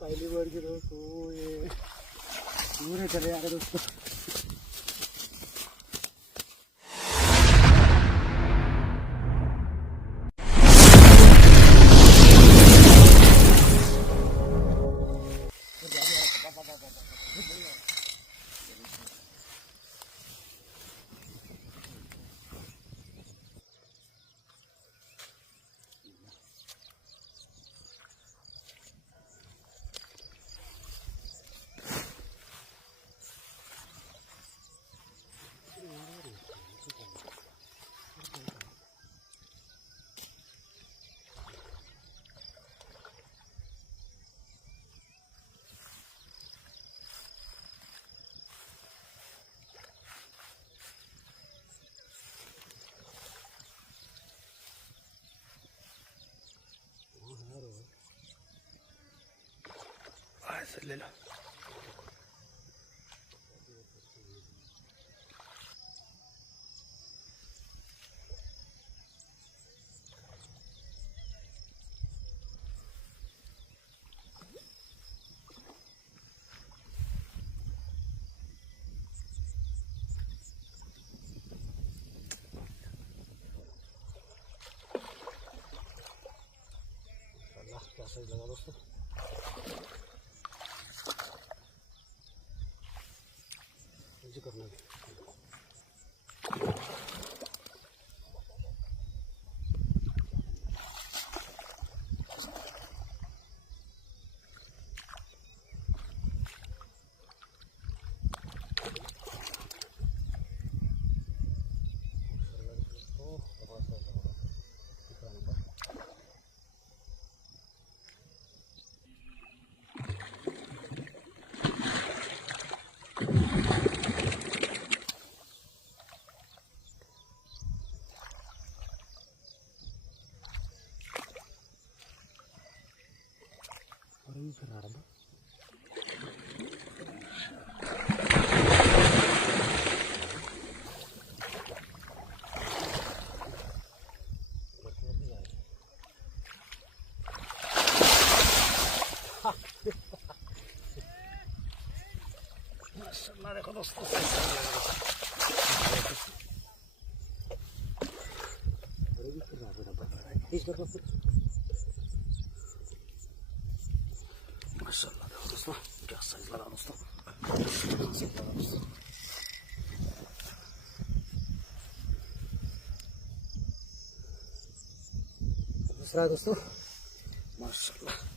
पहली बार की दोस्तों ये पूरे चले आ रहे दोस्तों। ले लो क्या सही लगा दोस्तों। करना है Gerardo. माशाल्लाह देखो दोस्तों माशाल्लाह देखो दोस्तों क्या साइज लगा दोस्तों। दूसरा दोस्तों माशाल्लाह।